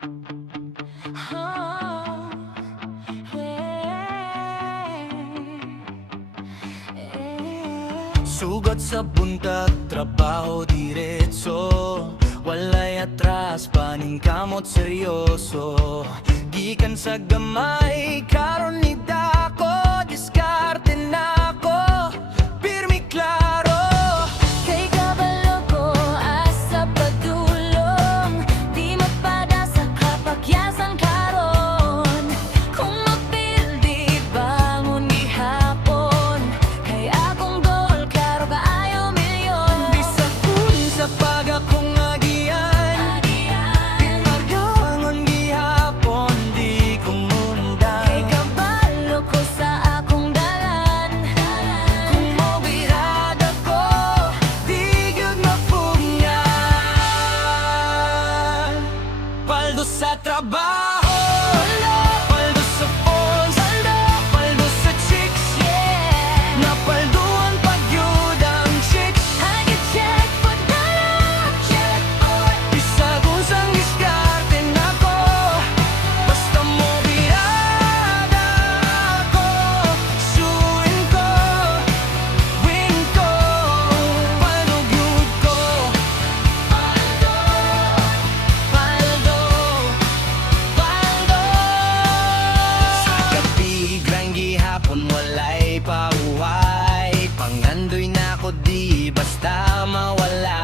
Oh, Sugat sa buntag, trabaho diretso, walay atras, paningkamot seryoso. Gikan sa gamay, karon ni dako, diskarte nako, pirmi klaro. kay kabalo ko asa pagdulong, di mapada sa kapakyasan karon. Kung mapildi bangon gihapon, kay akong goal klaro kaayo milyon. Bisakun sa pag-akong agian, pinagawangon gihapon, di ko mundan. Kay kabalo ko sa akong dalan, Kung mobirada ko, di gyud mapungan. Paldo sa trabaho, paldo sa phones, paldo sa chicks, yeah. napalduan pag yun ang chicks. I get jackpot na lang, jackpot. Bisag unsang diskarte nako, basta mobirada ko, suin ko, win ko, paldo gyud ko. Paldo, Paldo, paldo. Sa gabi, grang gihapon, walay pauhay. Pangandoy na ko di basta mawala.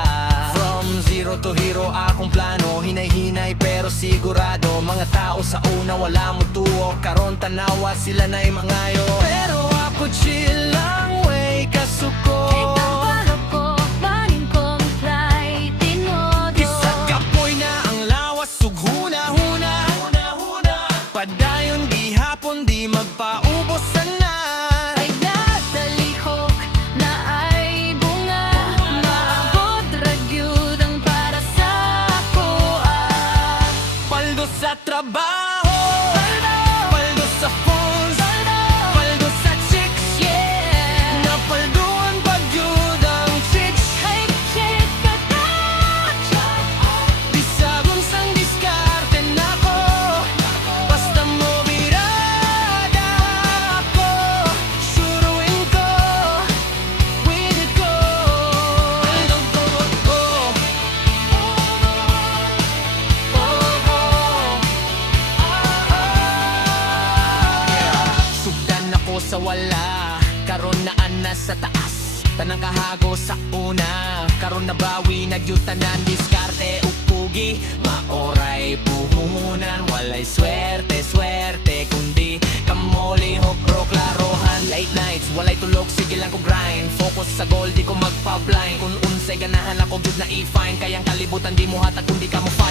From zero to hero akong plano, hinay-hinay pero sigurado. Mga tao sa una wala mo tuo, karon tanawa sila na'y mangayo. Pero ako chill lang, way kasuko. kay kabalo ko, banin kong fly, tinodo. Isang kapoy na ang lawas, ug huna-huna. Padayon gihapon, di magpaubos sana. Ay natalihok na ay bunga, maabot ragyud ang para sa ako. Paldo sa trabaho, paldo sa phones, paldo sa chicks, Yeah. napalduan pag yun ang chicks. Ay check ka na, Bisag unsang diskarte nako, basta mobirada ko, suruin ko, with it ko. Paldo ko, sugdan ako sa wala, karon na ana sa taas. Tanang kahago sa una, karon na bawi na gyud tanan, diskarte ug pugi. Maoray puhunan, walay swerte, swerte kundi kamoli ho bro klarohan. Late nights, walay tulog, sige lang ko grind. Focus sa goal, di ko magpa-blind. Kung unsay ganahan ako gyud na i-find, kayang kalibutan di mo hatag kundi ka mo find.